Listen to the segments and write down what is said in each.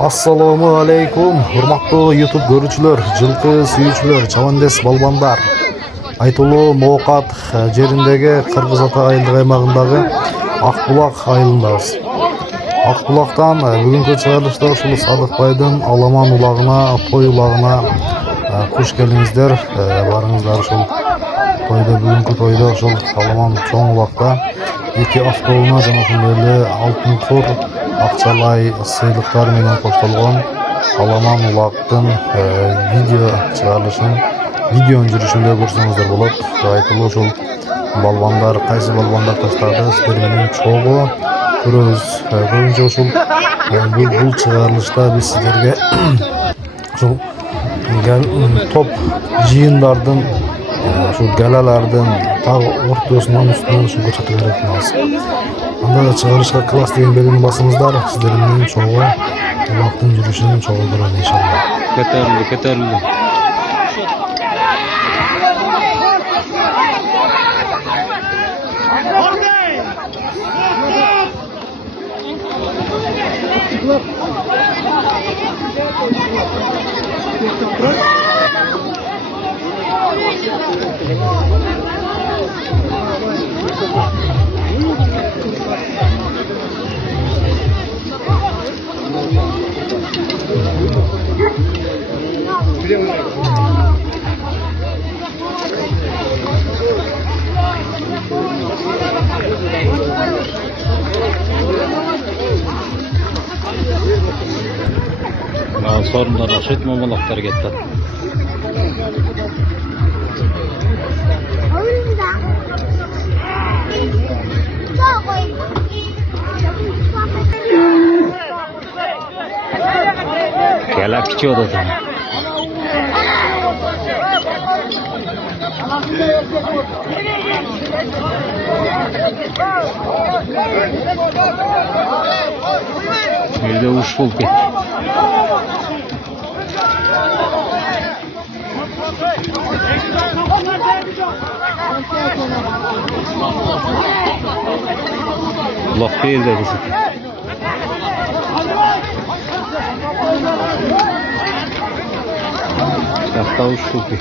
Assalomu alaykum, hurmatli YouTube görücüler, жылкы sүйүүчүлөр, чабандес балбандар. Айтылуу Ноокат жериндеги Кыргыз Ата айылдык аймагындагы Акбулак айылындабыз. Акбулактан бүгүнкү чыгарылышта ушул Садык байдын Аламан улагына, той улагына куш келиңиздер. Барыңыздар ушул тойдо, бүгүнкү тойдо ушул Аламан чоң улакта 2 автоунаа жана ошондой эле алтын кор акчалай сыйлыктар менен коштолгон Аламан улактын видео чыгарылышын, видеонун жүрүшүндө көрсөңүздөр болот. Айтылуу ушул балбандар, кайсы балбандар таштады, сиздер менен чогуу көрөбүз. Көбүнчө ушул бул чыгарылышта биз сиздерге ушул топ жыйындардын, ушул галалардын так ортосунан үстүнөн ушул көрсөтүп беребиз. Анда да чыгарылышка класс деген белгини басыңыздар, сиздер менен чогуу улактын жүрүшүн чогуу көрөлү иншалла. Көтөрүлдү. Sorunlar aşıt mamalaklar gitti. Gel kiçi oda sana. Bir de uç bul ki. Laf değil de kızım. Hatta uçtu ki.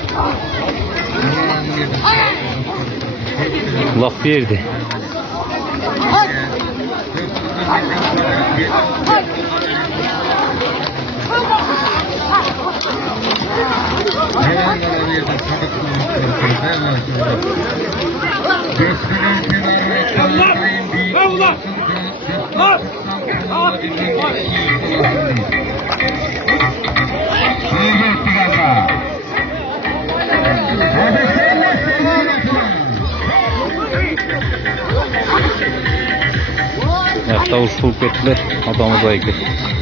Laf verdi. Hatta uçulup ettiler, adamı da yıkır.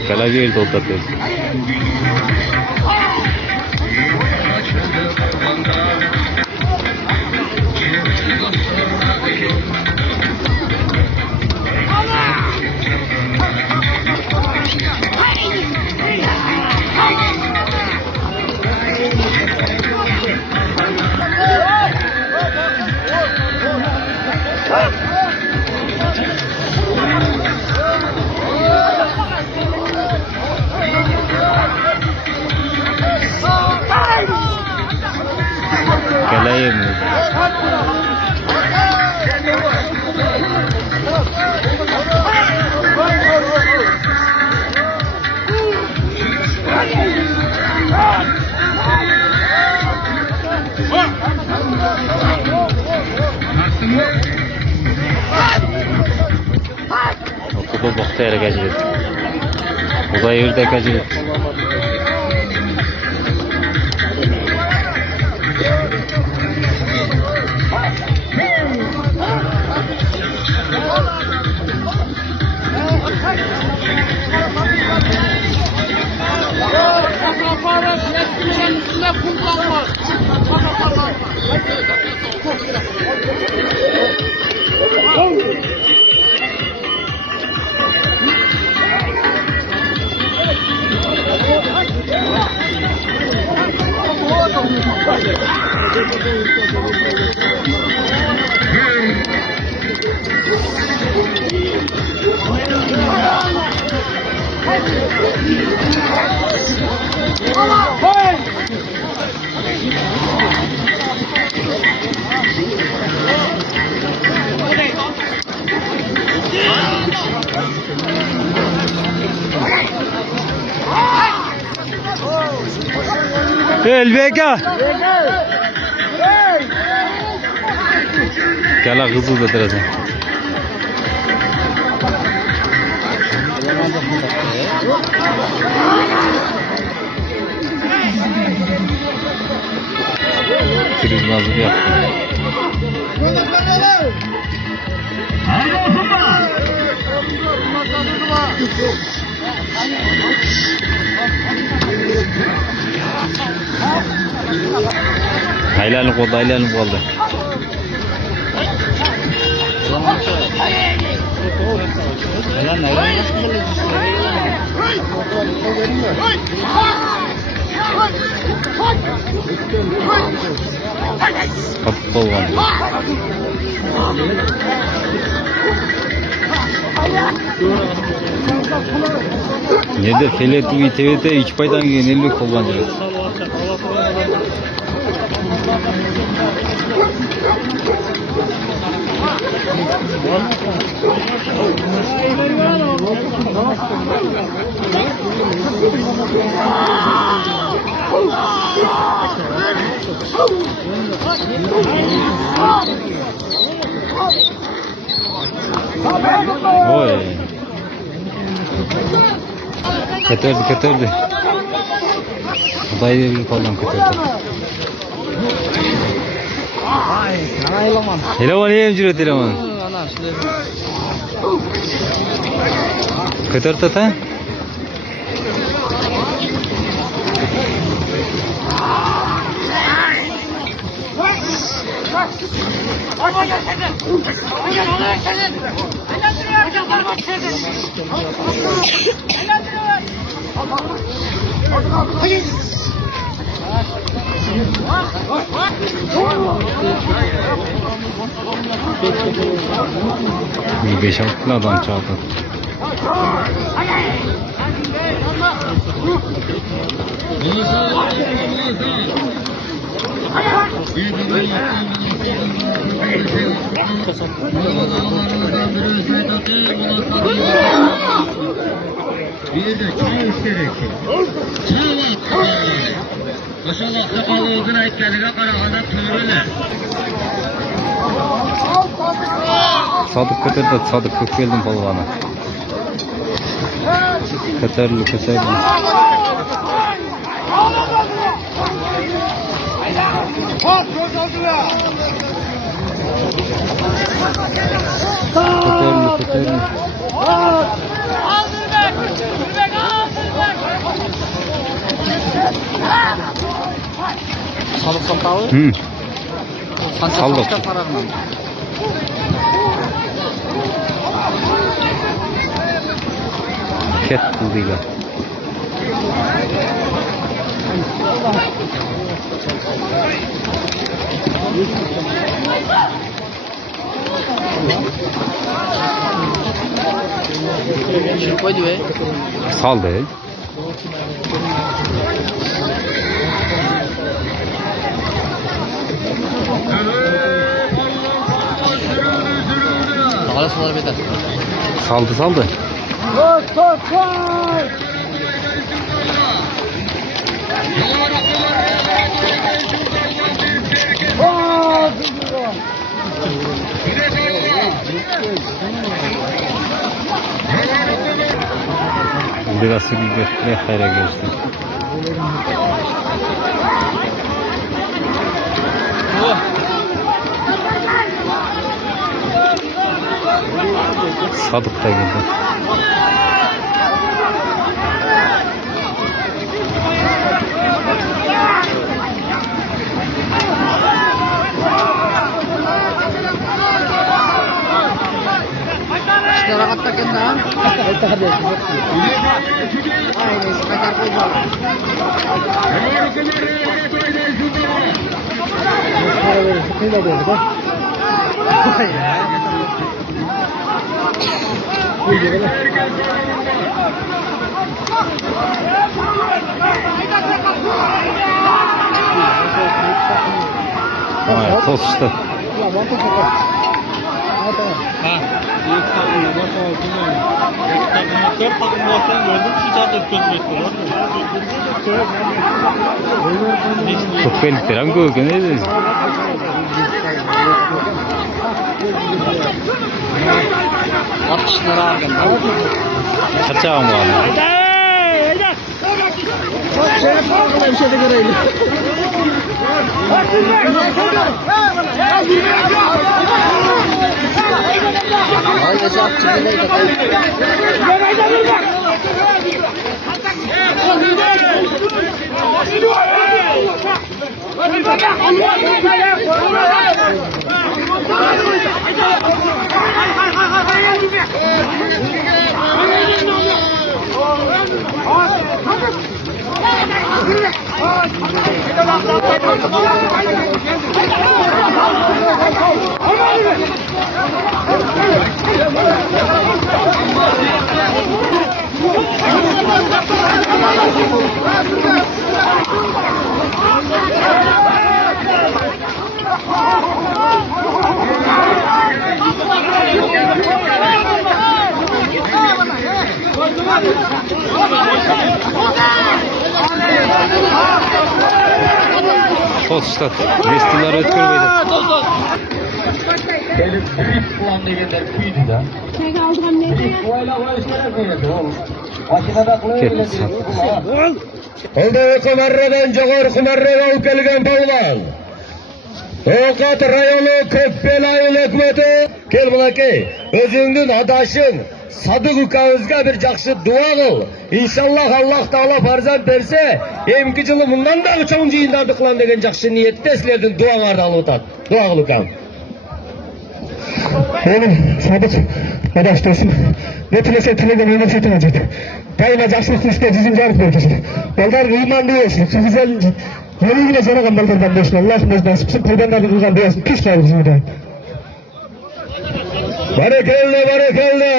Kala verdi o da dedi. Geleyim mi? Okudu bakta yere gecilet. Bu da yerde gecilet. Elbeka. Gel kızıl da terasa. Kriz nazım yap. Aylanıp oldu, aylanıp oldu. Kapı olmadı. Nerede felet UTVT iç paydan gelen 50 kullanıyor. Oy. Keterdi. Adayı bir falan keterdi. Eleman iyi emcüret eleman. Keterdi ta? Bir 5-6 adam çaldı. Bir de çay istedik. Maşallah sakalığın ayetlerine karaganda tüyürüler. Sadık Keter'de Sadık kök geldim balvana. Keterli. Keterli. Salık santağı? Hı. Salık santağı. Ket bulduyla. Şunu koydu be. Saldı. Sağlar sağlar beter. Saldı. Biraz bir hayra geçti. Sadık da geldi. Rahat takın da. Aynen, sekitar koydu. Ha, toz işte. Çok belirtir hem görken ne diyorsun? Atışlara aldım. Çarçağım var. Haydi zapçı geleydi. Toz işte. Restiler ötkürmeydi. Gelip drift ulan degenler kuydu da. Oyla koyuşlara koyuyordu oğlum. Makinede koyuyor bile değil. Oldu kumarradan jogor kumarraga olib kelgan polvon. Oqat rayonu Ko'kbelayil hukumati kel bulaki. O'zingning adashing Sadık ukamizga bir yaxshi duo qil. İnşallah Allah Taala farzand berse, emki yili bundan da cho'ng jiyinlarni qilaman degan yaxshi niyatda sizlardan duolarni olib o'tadi. Duo qil ukam. Oğlum Sadık adaş do'stim. Ne tilese tilegan o'ynab ketadi. Daima yaxshilik qilishga jizim jarib berdi. Balдар iymon deyilsin. Sizlar yo'ligina jaragan baldardan bo'lsin. Alloh o'z nasib qilsin. Qurbonlarni qilgan bersin. Kuch qilsin. Barakalla barakalla.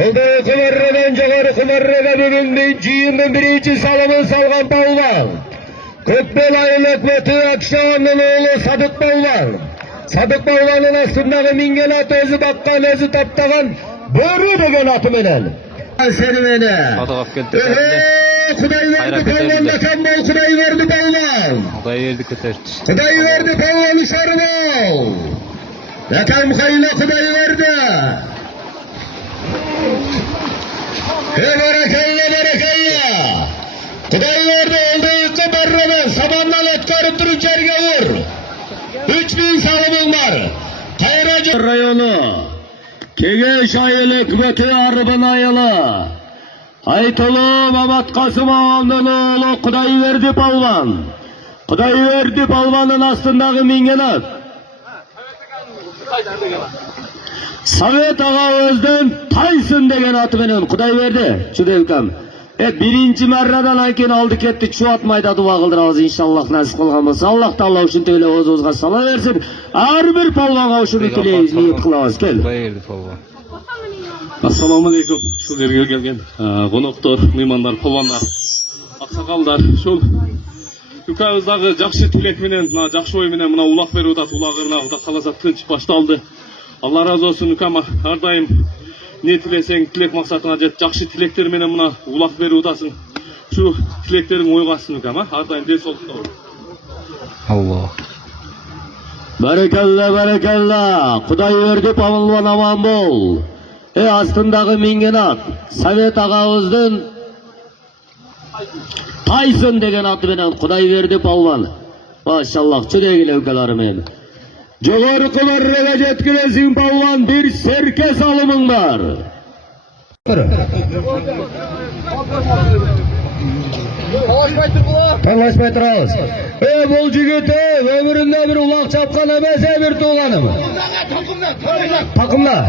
Oldu kumarradan jogori kumarraga bugun jiyinning birinchi salomini salgan polvon. Ko'kbelayil hukumati Akshonning o'g'li Sadık polvon. Sadık polvonning ostidagi mingan ot o'zi boqqan o'zi toptagan bo'ri degan oti bilan. Seni meni. Sadık olib keldi. Xudoy verdi polvon akam bol, Xudoy verdi polvon. Xudoy verdi ko'tardi. Xudoy verdi polvon Sharmol. Akam hayla Xudoy verdi. Barakalla barakalla. Xudoy verdi oldu yıkı barradan samandan etkarıp durup yerge vur. 3000 salımın var. Kayracı rayonu. Kegeş ayılı hükümeti Arıbın ayılı. Aytolu Mamat Kasım ağamdan oğlu Xudoy verdi polvon. Xudoy verdi polvonun astındagi mingenat. Sovet ağabeyden Tyson degan oti bilan Xudoy verdi. Juda ukam. Birinchi marradan ayken oldi ketdi. Chuvatmayda duo qildiramiz inshaalloh nasib qilgan bo'lsa. Alloh taolo uchun to'la o'z-o'ziga salo bersin. Har bir polvonga shuni tilaymiz, niyat qilamiz. Kel. Xudoy verdi polvon. Assalomu alaykum. Shu yerga kelgan qo'noqlar, mehmonlar, polvonlar, oqsoqollar, shu ukamizdagi yaxshi tilak bilan, yaxshi o'y bilan mana uloq berib o'tadi. Ulog'irna Xudo xolasa tinch boshtaldi. Allah razı olsun ukam, her daim ne tileseng tilek maqsadına jet yaxshi tilekler bilan mana uloq berib o'tasin. Shu tileklerim o'yg'asin ukam, har daim deb solib tur. Allah. Barakalla barakalla. Xudoy verdi polvon aman bol. Astındagi mingenat Sovet ağabeyden Tyson degan oti bilan Xudoy verdi polvon. Maşallah, chudagila ukalarim men. Jogori kumarraga jetkiresin polvon, bir serke salımın var. Talashmay turamiz. Bu jigiti ömründe bir uloq chapqan emas, bir tug'anim. Taqimlar.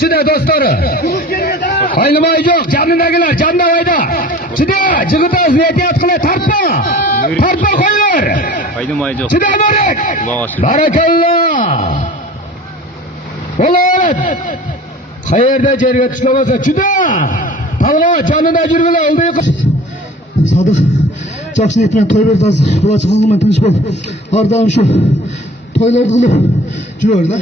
Chida do'stlari. Aynimay yo'q, jannidagilar, jannavayda. Chida, jigitoz niyat qilib tartma. Tartma qo'yinglar. Aynimay yo'q. Chida barak. Alloh Barakallah. Bo'laveradi. Hayırda cerge tuşlamasa çüde! Palva canına cürgüle oldu. Sadık жақсы ниетпен той берді азыр былайша қылғанмен тыныш бол ардағым шу тойларды қылып жүре бер да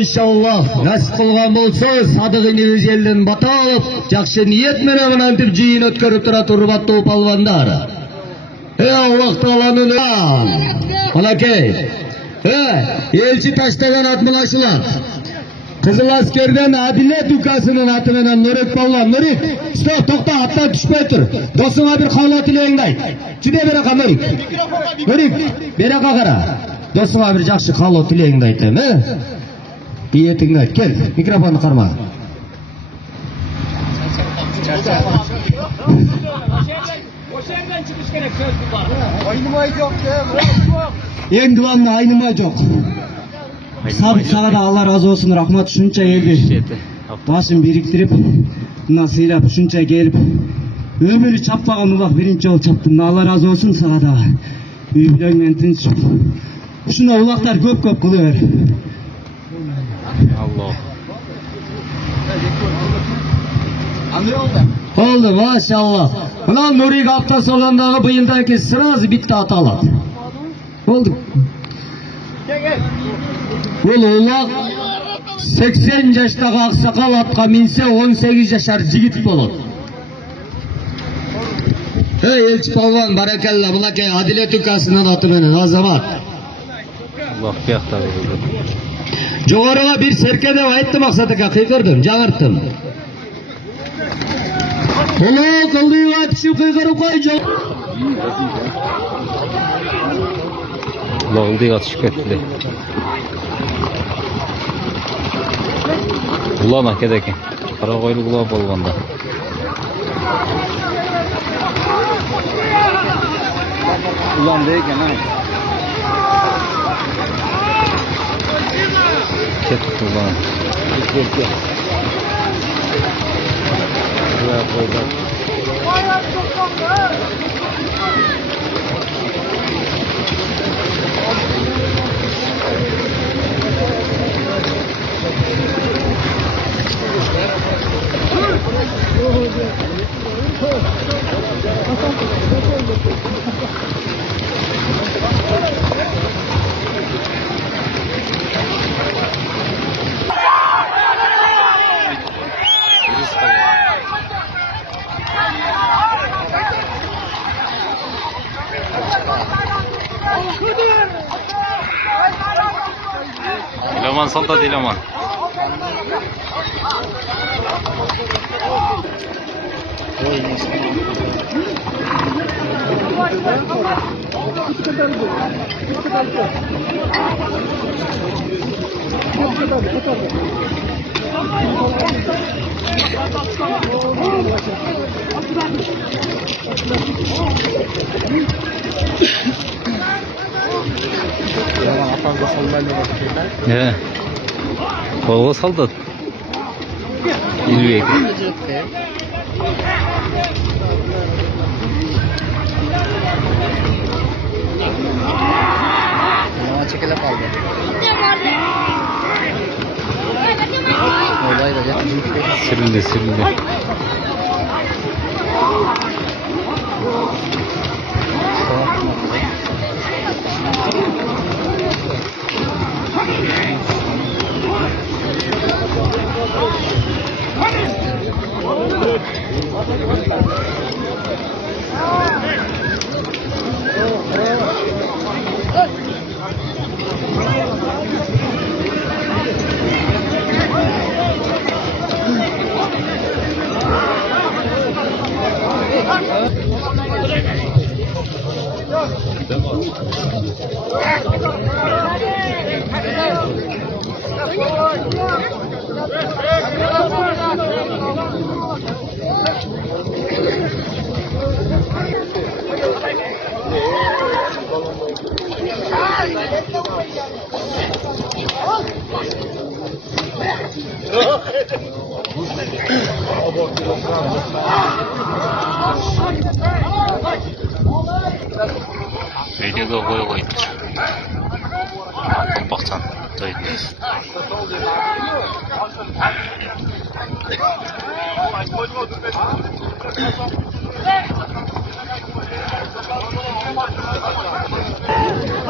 İnşallah nasip kılgan bolsa Sadık inimiz elden bata alıp жақсы niyet menen mынантип жыйын өткөрүп тура турбаттуу палвандар. Аллах Тааланын Алакей. Elçi taştadan atmılaşılar. Kızıl askerden Adilet Ukası'nın atı menen Nurik Palvan. Nurik, stop, tokta, attan düşmey tur. Dostuna bir kavla tileyingdi ayt. Çide beraka Nurik. Nurik, beraka kara. Dostuna bir жақсы kavla tileyingdi ayt. Niyetingdi ayt. Gel, mikrofonu karma. ең главный айнымай жоқ Сабит саға да Алла разы болсын рахмат ушунча элди башын бириктирип мына сыйлап ушунча келип өмүрү чаппаган улак биринчи жолу чапты мына Алла разы болсын сага дагы үй бүлөң менен тынч ушуна улактар көп көп кыла бер Oldu maşallah. Ulan Nurik hafta sonundaki bıyıldaki sırası bitti atalat. Oldu. Ул улак 80 жаштагы аксакал атка минсе 18 жашар жигит болот. Элчи Палван баракалла булакай Адилет Укасынын аты менен азамат. Аллах бияктар болду. Жогоруга бир серке деп айттым аксатыка кыйкырдым, жаңырттым. Улак ылдыйга түшүп кыйкырып кой жок. Улак ылдыйга түшүп кетти. Улан акет экен. Кара койлу улап болгондо. Улан деген а. Кетти улан. Dilaman salda Dilaman. Ne? Kolga saldı. İlbek. Çekile kaldı. Olay da ya. Sürüldü. Videoga qo'yib qo'yibdir. Baksan. to'ydi.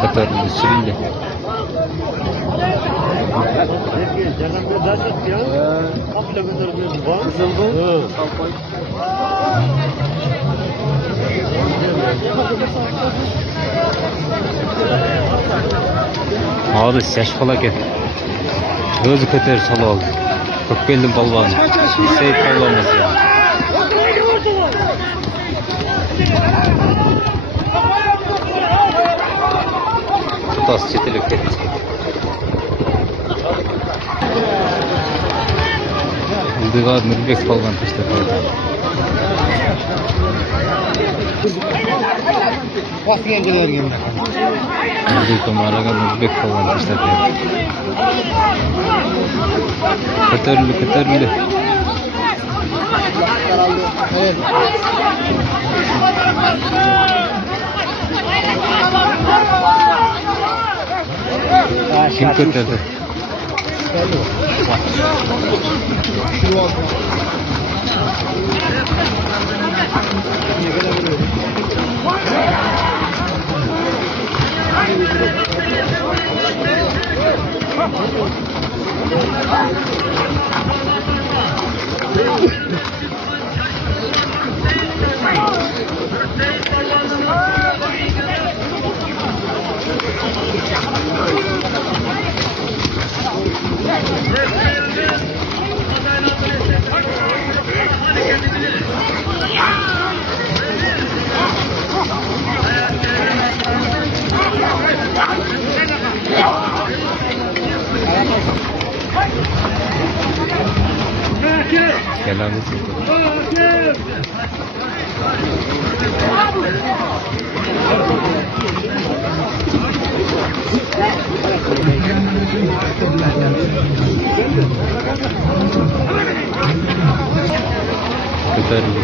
Ko'tarildi, surildi. Ağrı yaş bala ekan. O'zi ko'tarib salib oldi. Ko'kbeldim polvoni. Seyit polvonimiz. Tas chetilib ketdi. Ildivar Nurbek polvon tashlab qo'ydi. Nurbek tomaraga Nurbek polvon tashlab qo'ydi. Ko'tarildi. Kim ko'tardi? Ko'tarildi.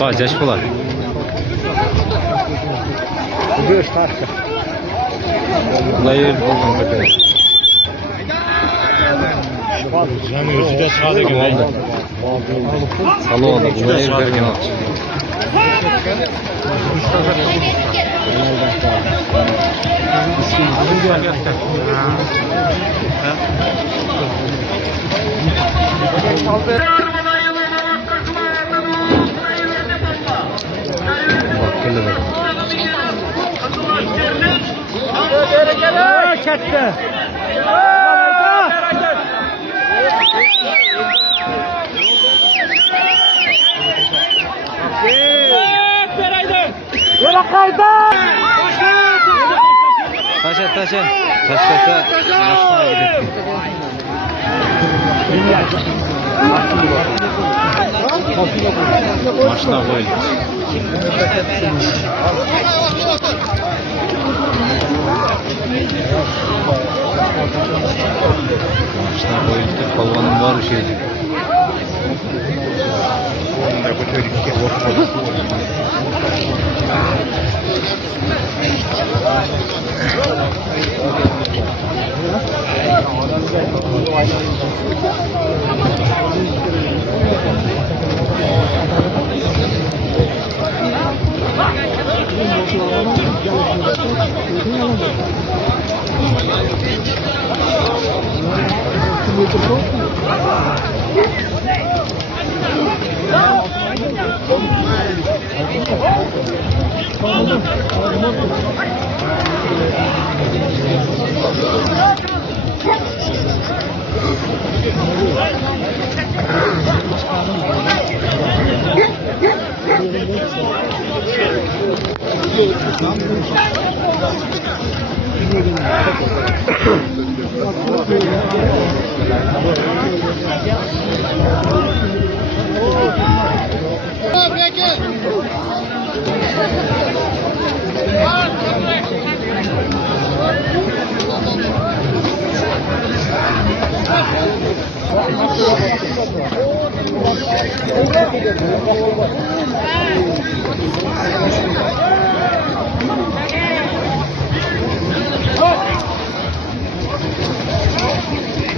Daha yaş bular. Layır olgan kadar. Salı oldu. Layır bergen aldı. Taşa. Taşlasa başına gidelim. Maçına koyun. Maçına koyun. Polvonun var bir şey.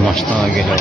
Maçtan geliyor.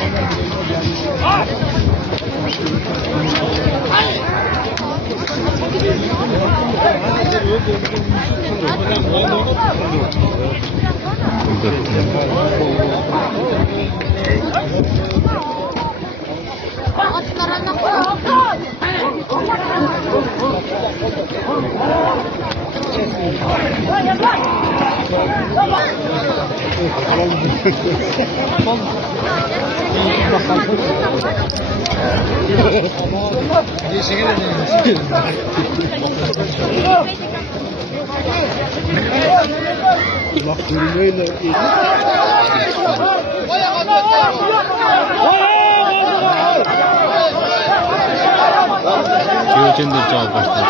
Yolcundur cevap başladı.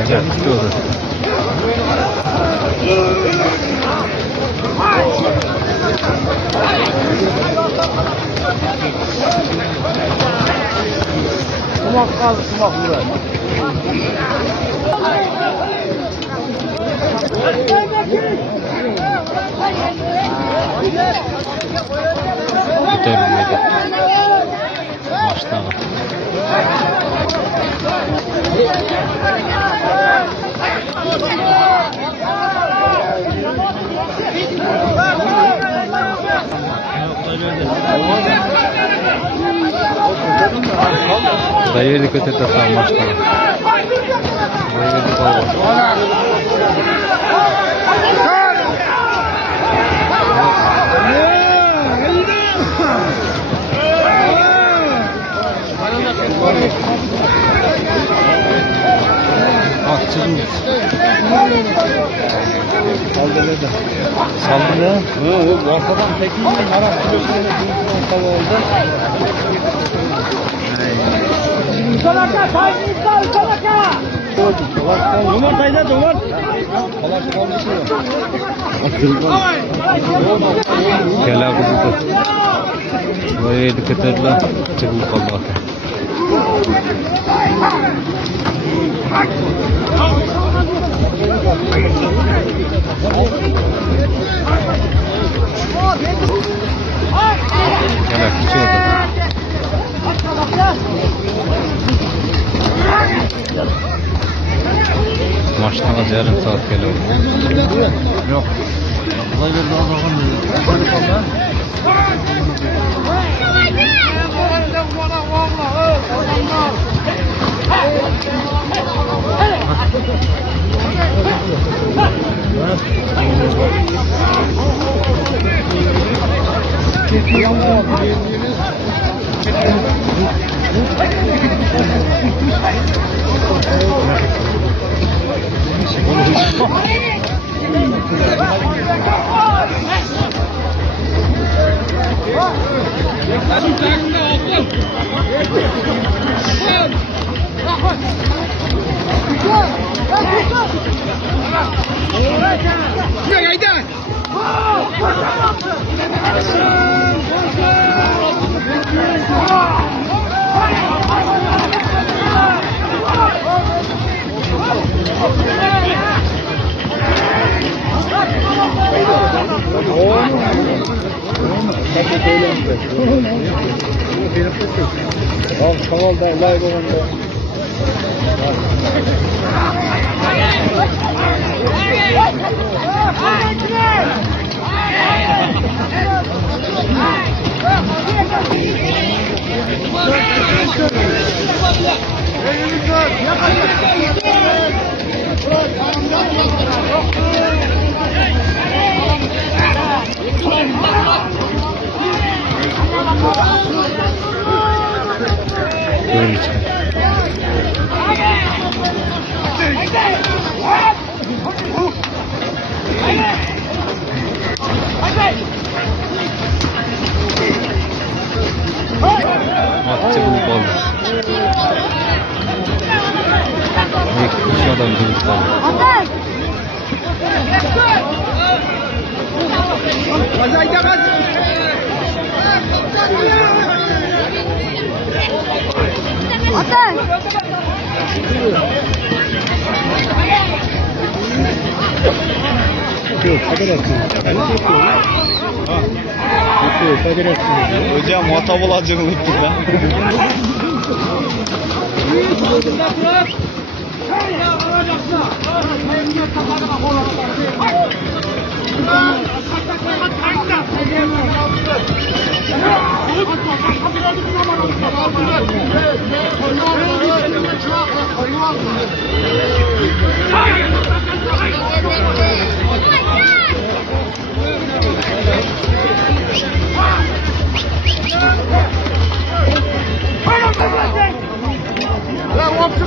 Güzel, tutuyoruz. Sumak kaldı, sumak burada. Bitirmedi. Maçtan. Dayı dikkat et aslında maçtan. Dayı dikkat et. Bak çizim. Saldırıda. Saldırı. Yok, ortadan tekniğin Arap kilosunun tava oldu. Yumurtayı da dolar. Gel abi tut. Dayı dikkat et lan. Çabuk kalma. Gel küçük. Maçtan az yarım saat geliyor. Yok. Böyle çıkar. Atçı bulup aldı. İki adam bulup aldı. Hocam muhatap olacağını unuttuk ya.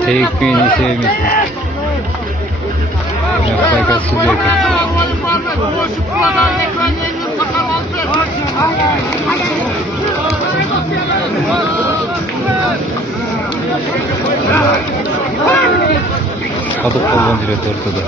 Tek birini sevmesin. Faydasız yok. Kadıp kalgan direkt ortada.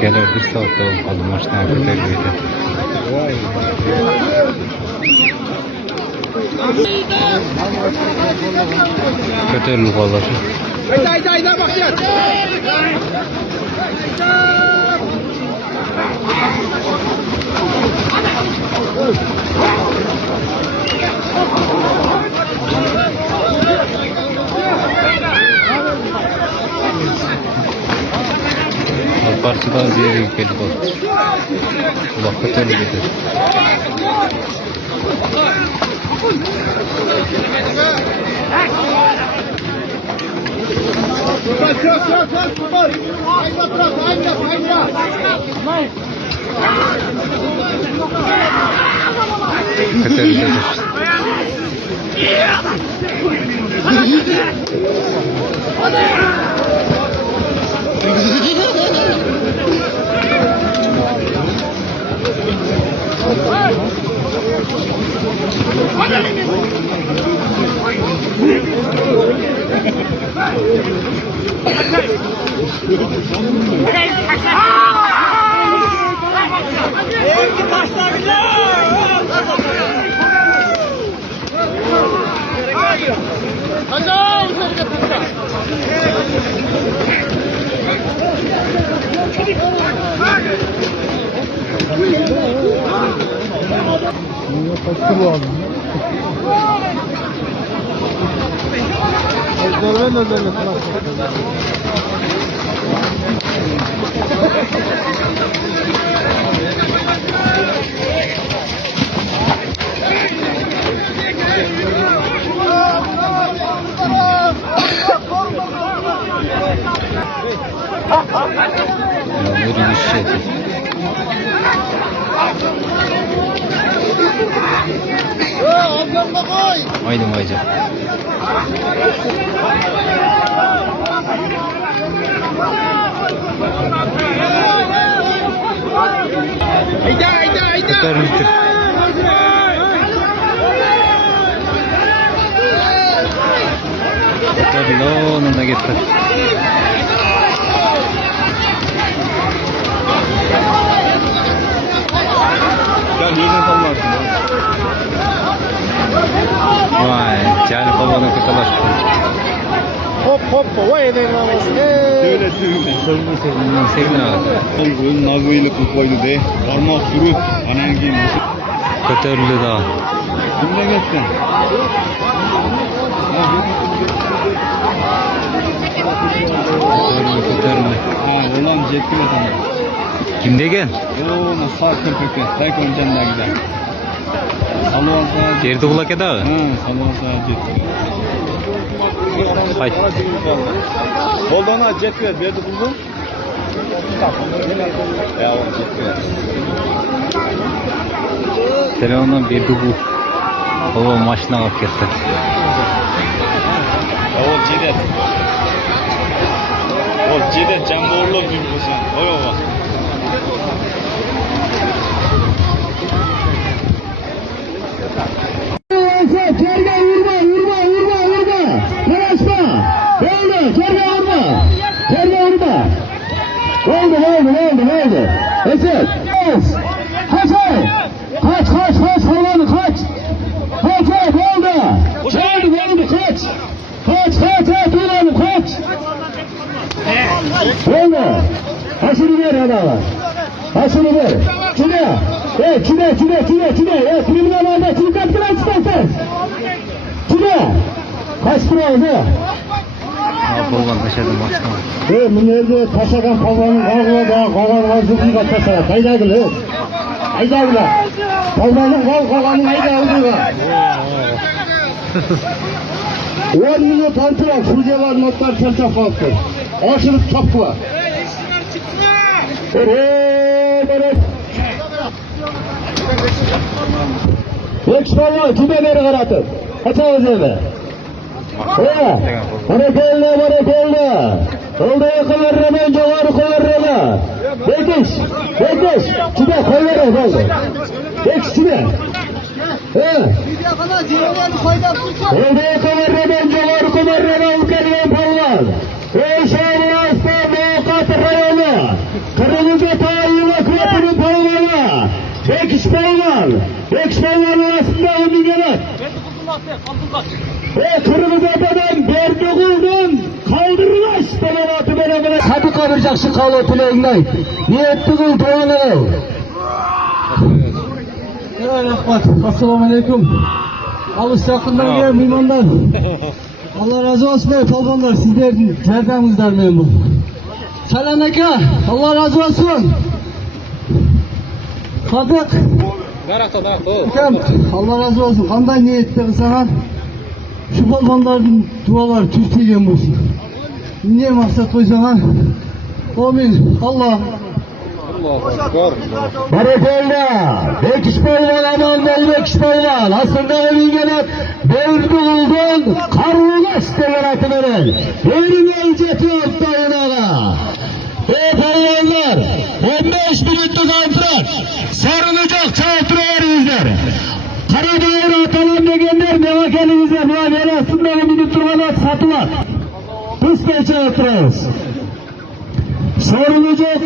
Gene bir saatte kaldı maçtan kötü. Kötü lugalar. Parçadan ziyade yükeli kaldı. Allah kötü getir. Hadi Öyle bir şey. Aynen ayca. Yeter bitir. Yeter lan ona getir. Gel yerine sallarsın. Vay, yani balonu kıtalar. Söyle söyle. Sevgili abi. Ön nagıyla koydu de. Parmak sürüp anan giyin. Kötörlü daha. Kimden geçtin? Kötörlü. Ha, ulan cepki mi sana? Kim degen? Oo, nasıl köpekler. Tek önceden de gider. Salvan sana. Geride kulak eda. Ha, salvan sana cepki. Haydi. Oldu ona jet ver. Bir yerde buldun. Ya o jet ver. Telefondan bir bu. Baba maçına bak gitti. Ya o cedet. O cedet can boğurlu bir kusan. Oy baba. Kerge vurma. Yanaşma. Oldu. Kerge vurma. Oldu. Esat. Kaç. Hayvanı kaç. Oldu. Kaç. Oldu. Haşını ver adama. Haşını ver. Kime. Kriminallarda kim kaptıran çıkarsınız? Kime? Kaç lira oldu? Balon taşadı maçına. Bu nerede taşakan palvanın kavga da kovan vazgeçtiği kat taşarak. Haydaygılı. Palvanın kavganın haydaygılı. 10 milyon antrenör, Fucevar notlar çarşaf kalktı. Aşırı çapı var. Evet. Ekşmanlar, kime beri karatır? Kaçağız eve. Barakallah. Oldu yakalar hemen coğarı koyar rema. Bekiş. Kime koyar oldu. Bekiş kime? Oldu yakalar hemen coğarı koyar rema. Ülkeliyen pallar. Şahane Aslan Muhakat Rayonu. Kırmızı tayin akıbetinin palları. Bekiş pallar arasında onu gerek. Kırmızı Ada'dan Berdoğul'dan kaldırılaş salavatı beraber. Hadi kaldıracaksın kahvaltıyla ignay. Niyetli kıl doğanı. Rahmat. Assalamu aleyküm. Alış yakından gelen mimanlar. Allah razı olsun ey palvanlar. Sizlerin yardımınızdan memnun. Selam eka. Allah razı olsun. Sadık. Ekem. Allah razı olsun. Kanday niyetli sana. Şu palvanların duaları Türkiye'ye olsun. Niye maksat koysana? Amin. Allah. Barakallah. Bekiş palvan aman Bekiş palvan. Aslında evin gelen Berdoğul'dan karlılaş salavatı veren. Buyurun elceti oktayına. Palvanlar 15 minutlık antrenör. Sarılacak çarptırıyor izler. Karadağ'ın atalan degenler mevak elinizde. Bu an aslında 10 minut durmadan satılar. Kısmen çarptırıyoruz. Sorulacak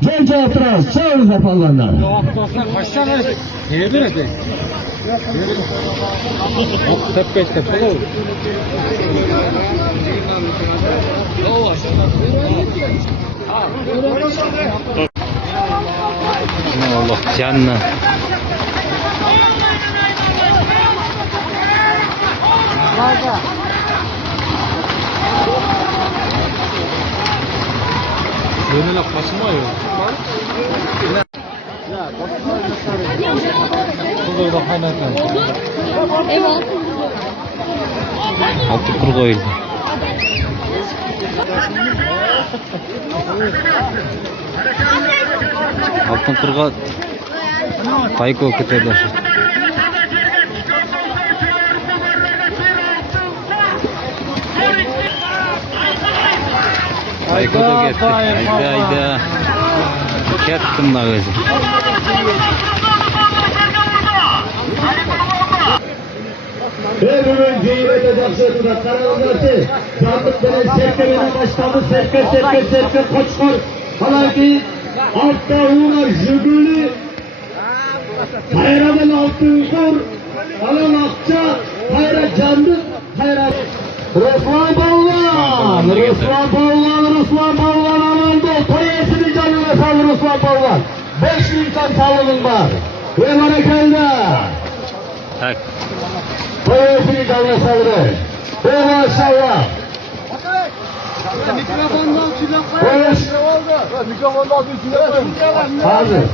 genç hatıraz. Çağırız yapallarlar. Kaç tane? Yedir eti. Tep olur. Allah canına. Böyle kaçma yok. Evet. Altı kur koyuldu. Altın kurga Tayko kötüler. Tayko da gitti. Hayda. Kettim da özüm. Bugün giyime de dakşatına kararlısı. Canlık denen serkemene başladı. Serket koçkor. Halaki altta uğrar jübülü. Hayradan altın kur. Alan akça. Hayra canlı. Hayra. Ruslan Balvan alındı. Koyesini canına sal Ruslan Balvan. 5 insan sağlığın var. Ve barakelde. Tak. Koyesini canına saldı. Ve maşallah. Hazır.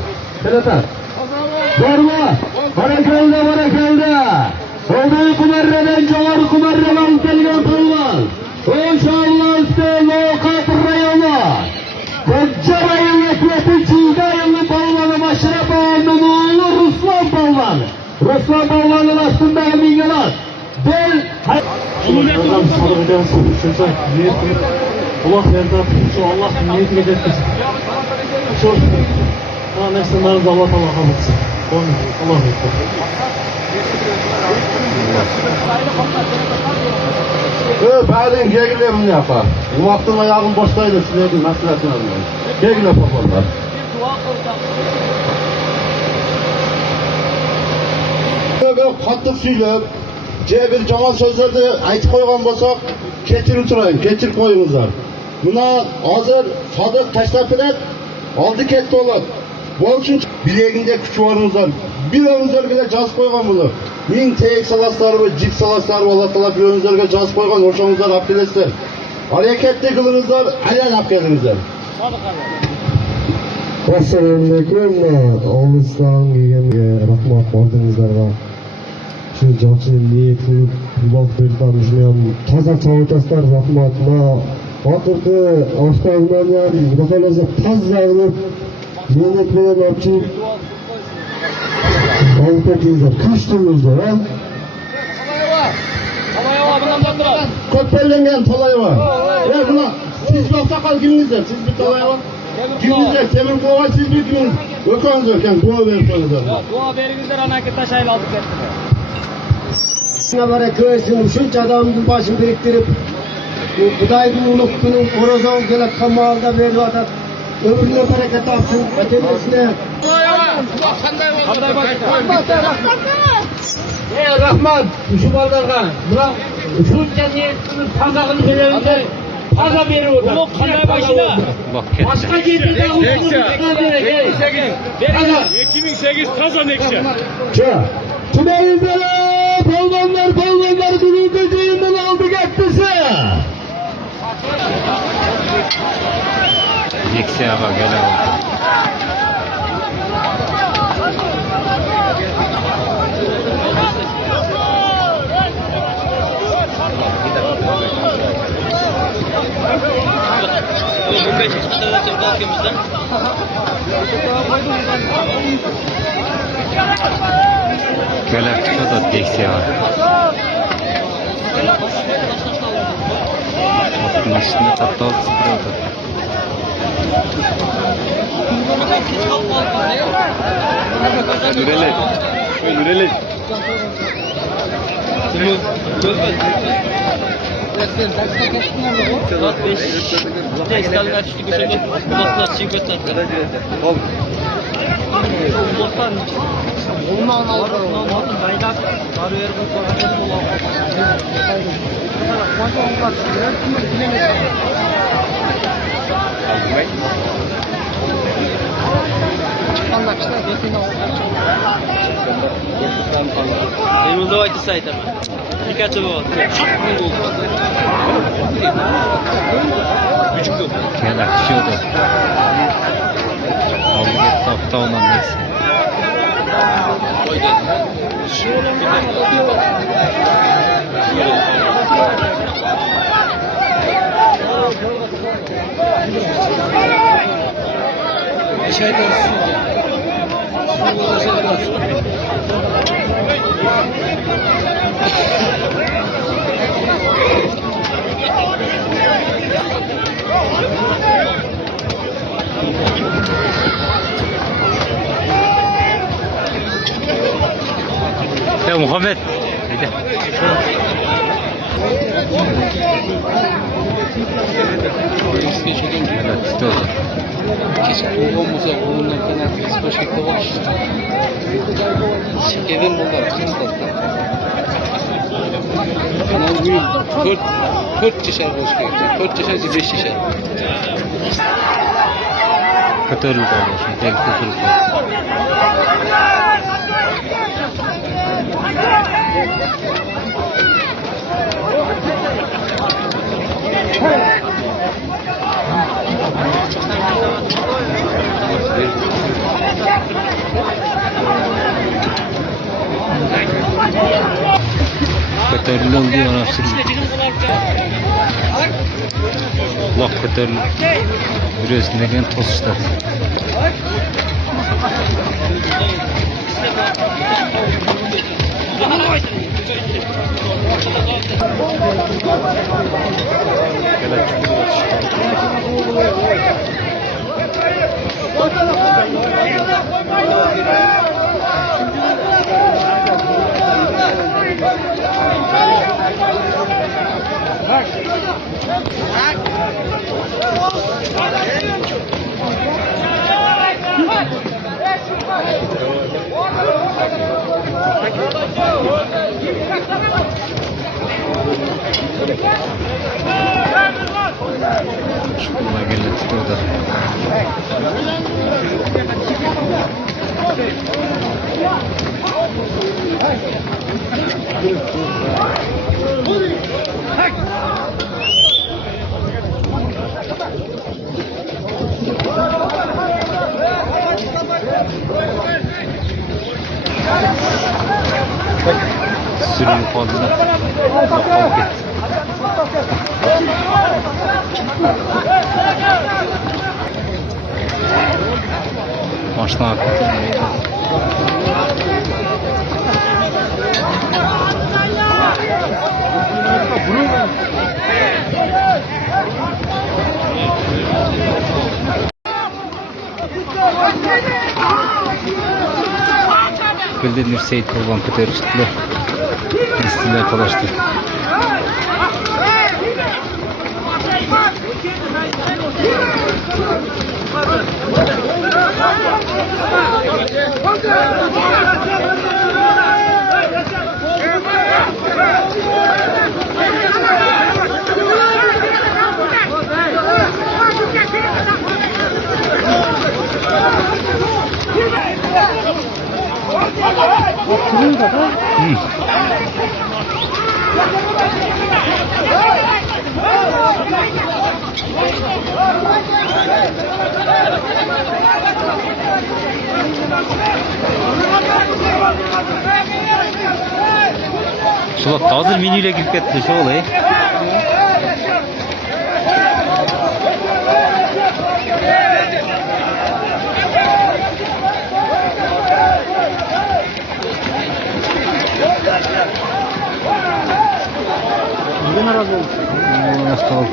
Sırada. Zorla. Barakelde. Olduğu kumarreden çoğur kumarreden gelgen kılmaz. İnşallah üstü Lokat rayonu. Koca rayın ekmeti çiğde yılı balvanı başına bağımlı oğlu Ruslan Balvan. Ruslan Balvan'ın aslında emingeler. Del... Allah'ım sabır edersin. Şunca niyet edip Allah verdi. Şu Allah niyetine etmesin. Şu nefsinlerinizi Allah kabul etsin. Allah etsin. Bädin gegile bunu yapar. Bu vaktin ayağın boştaydı. Şuraya bir meselesini almayın. Gegile paparlar. Kattık söylep, bir caman sözlerde aytıp koygan bolsak, keçirip turayın, keçirip koyunuzlar. Buna hazır sadık taşlap eder, aldı ketti olar. Bu için bileğinde küçük varınızlar. Bir önünüzlerge жазып koygan bunu. Min teyek salasları ve cip salasları Allah talap bir önünüzlerge жазып koygan, oşanızlar hap gelesizler. Hareketli kılınızlar, aylan hap gelinizler. Assalamualaikum. Oğuzdan gelgen rahmat bardыңыздарга. Şu жақсы ниет кылып булак берген жүрген таза чабытастар рахмат. Мына акыркы автоунамян рахалаза таза кылып менет менен алып алып кетиңиздер. Күчтүңүздөр, а? Köpellengen Talayeva. Buna siz baksakal kimizler, siz bir Talayeva. Kimizler, Temir Kovay siz bir kiminiz. Ökönüz öken, dua verip koyunuzlar. Dua veringizler anaki taşayla aldık ettiler. Şuna bara köysin, şunca adamın başını biriktirip Kuday'ın uluk günün Orozan gelip kamalda verdi atak. Ömrüne bereket alsın, ötebesine. Rahman, şu baldarga. Bırak, şunca niyetini pazakını verelim. Paza veriyor orada. Uluk kanay başına. Başka yerinde ulukunu verecek. 2008 Kazan ekşi. Tümeyizdere, polvanlar günün dediğinden aldı gettisi. Yeksiye bak gele oldu. Gele tutuyor da yeksiye var. Maşında tatlı oldu sıkırıyordu. Nureli. Nureli. Emin давайте сайтом. Пикачу вот. Kenar düşüyordu. Aldı tapta olan neyse. Ya Muhammed. Hadi. Evet, işte oldu. Kötülük oldu. Şimdi tek kötülük oldu. Kötülük oldu anasını. Allah kötülük.Üresinden toz işte. Şuraya gelin tutuyordu. Sürüyü fazla. Maçtan hakikaten iyiydi. Bildiğin Seyit Kurban Peterçik'le listinde arkadaştı. Şubat hazır menüyle girip ketdi şu olay. Neden razı olmuş? Nasıl oldu?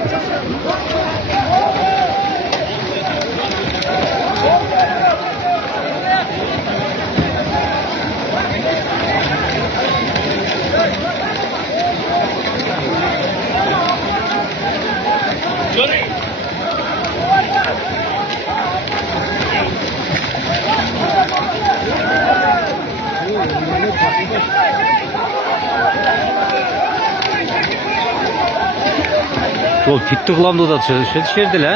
Ол pitти кыламды да düşerdi la.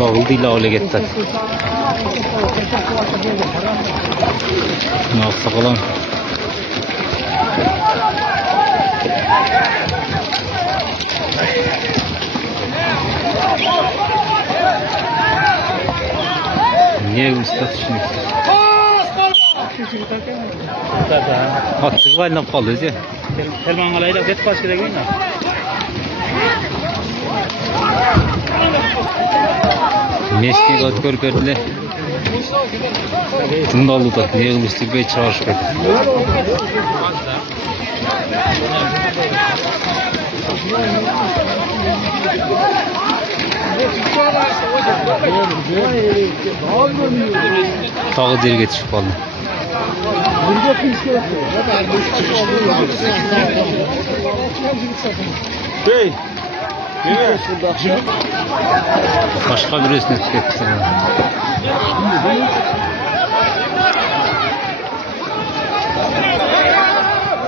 Bağıldıyla öyle gitti. Ne yapsak olan? Niye usta düşünüyorsun? Hattı var lan kalıyor ya. Telman alayla ket baş gerek mi? Mesleği kat görkörle. Tındalı da ne yılmıştı be çağırış be. Tağı deri geçip kaldı. Hey. Başka bir resmi etti.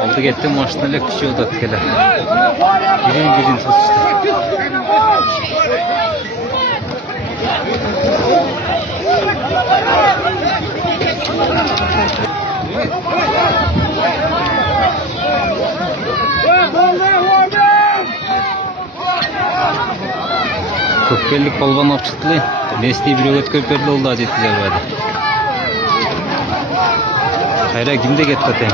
Aldı gitti maçta lek kişi oldu atkeler. Birin tutuştu. Köpkellik balvan apsıtlı. Mesleği bir öğret köpkelli oldu adet güzel vardı. Hayra kimde gitti atayım.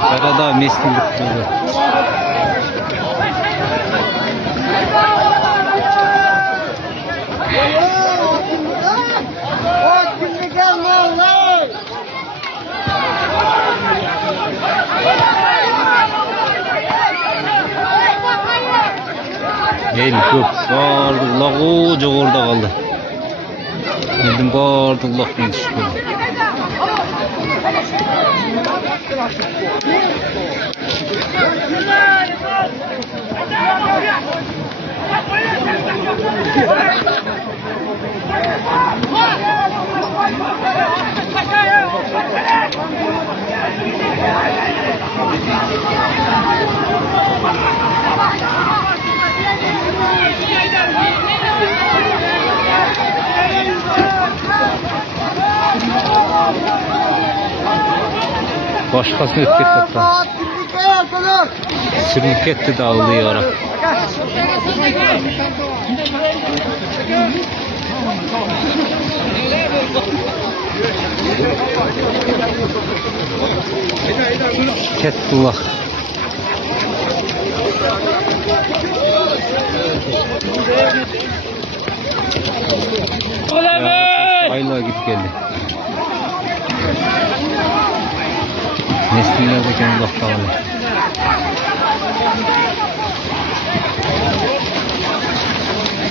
Hayra da mesleği bitti. El köp bardullah o joğurda kaldı. Eldim bardullah ne düştü. Başkasını ötket hatta. Sürünüp gitti dağıldı yara. Ketullah. Ayla git geldi. Nesillerdeki uzakta var.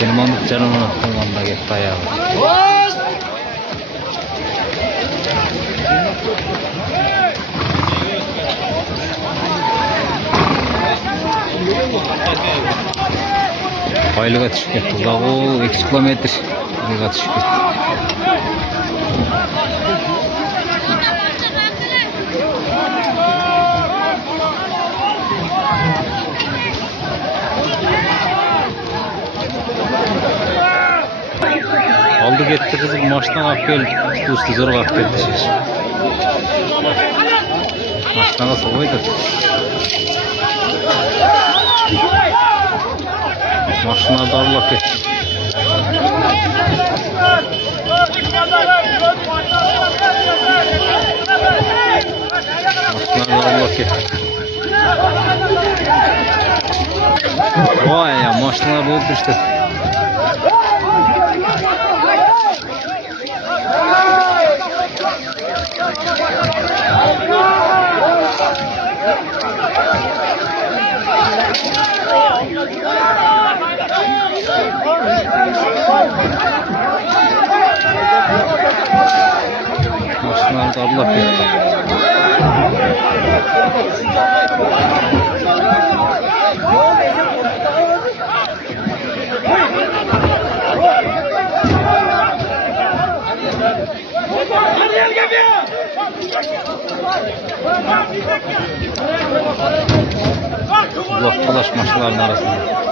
Benim anlık canımın aklımda gitti ayağı. Baylığa düşüp gitti. Ulan o 2 kilometre baylığa düşüp gitti. Aldı gitti kızım maçtan akıl usta zor akıl etti. Maçtan nasıl oydu? Maçına darlak etti. Maçına darlak etti. Vay ya maçına buldu işte. Maşınlar da Allah bilir. Allah talaş maçların arasında.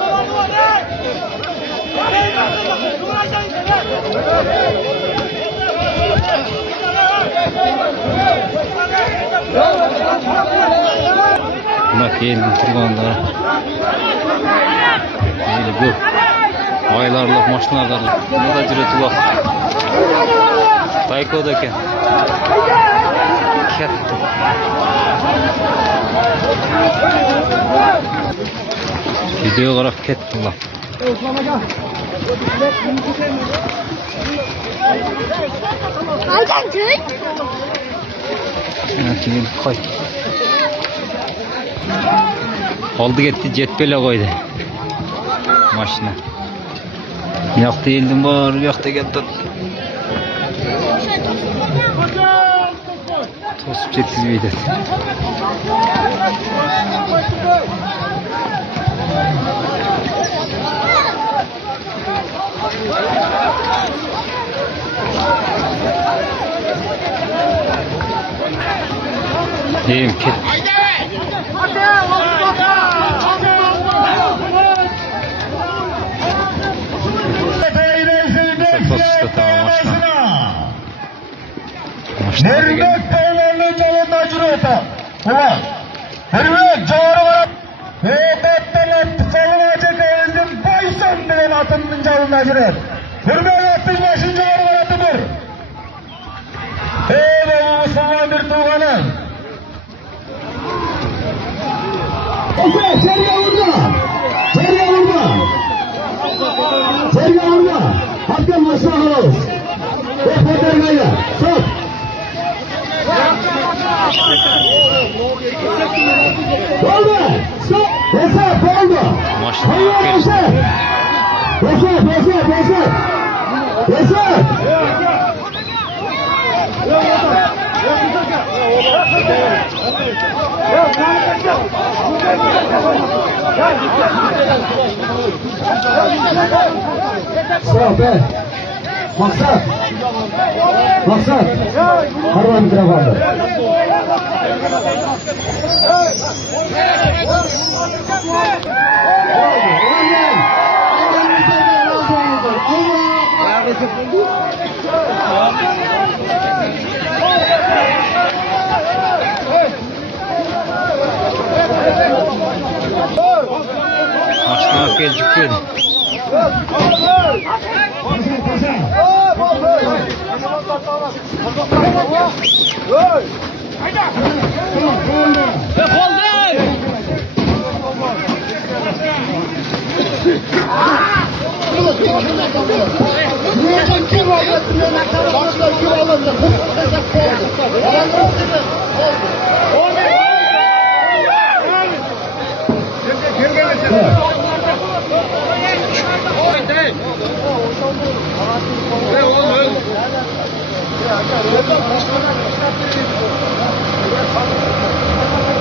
Bak geldim turbanlar. Böyle bu aylarlık maçlardan ne da cüret ulan. Tayko'daki. Kettim. Video olarak kettim lan. Şimdi koy. Oldu gitti cetbele koydu. Maşına. Yakta eldim var, yakta geldi. Tosup cettiz bir de. Diyeyim ki. Hürmet peylerle çalınma cürete. Ulan. Hürmet cağırı var. Hürmet'ten tıkalınacak eğizdim. Baysan bilen atımın çalınma cüret. Hürmet 65. cağırı var atıdır. Ey be Müslüman bir tuğanım. Ose, seriye vurma. Seriye vurma. Seriye vurma. Hakkın maşallah olsun. Ekmeğler böyle. Sok. Oldu. Stop. Hesap oldu. Hayır hesap. Hesap. Stop be. Maksat. Harman mikrofonu. Maçlar gelecek geldi.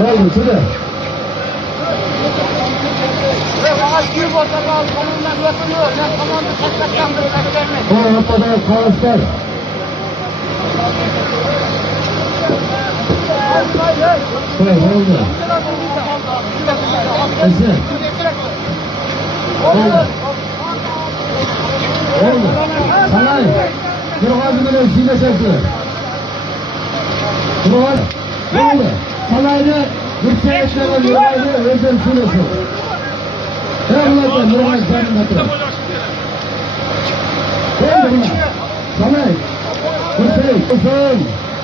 Oldu şurada. O ortada kaoslar. Oldu. Esin. Oldu. Salay. Kırgazı siyle sesli. Kırgaz. Oldu. Salayda yükselişlerden yürüyü özel süresi. Evlatlar yürüyü kendine. Oldu buna. Salay. Yükselik.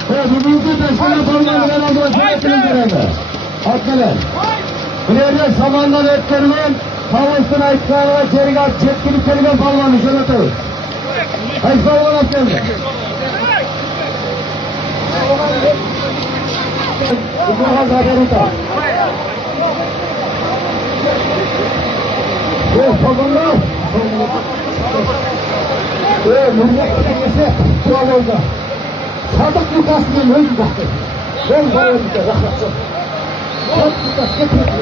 Bugünkü teşkilat olmayan olduğu süresinin görevde. Atmalar. Buraya samandan etkilenen Kavuştun Aytkaya ve Çerigat çetkiliklerine bağlanmış yönetiyor. Aytkaya atmalar. Umarız haberita. Yok, sorunlar. Mürmek dengesi kural oldu. Sadık Lukas'ın özü baktı. Ben bayıldı, rahmetsin. Sadık Lukas getirdi.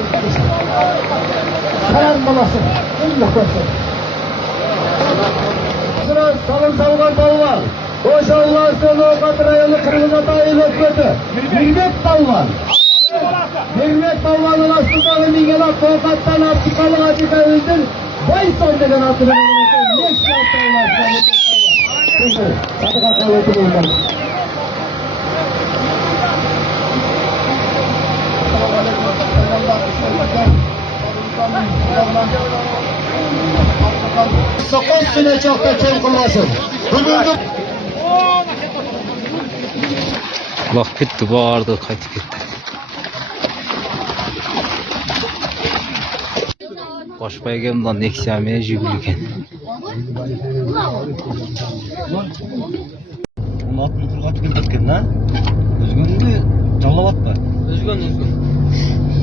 Saran balası. En bakarsan. Sıra salın salgan balvan. Koş Allah üstüne Okat rayonu Kırgızata il ötmeti. Mirmet balvan. Mirmet balvanın aslında Miguel Okat'tan Afrikalı Hacı'da öldün. Bayson denen adını verirken ne şartlar Sadık Akalı oturulmaz. Sakın süne çok da çöl kılmasın. Bugünkü Bak bitti bağırdı kayıt gitti. Boşpay gelmeden Nexia'ya jigülüken. 16 metre kaç gün tutken lan? Özgün'ü de çalap atma. Özgün.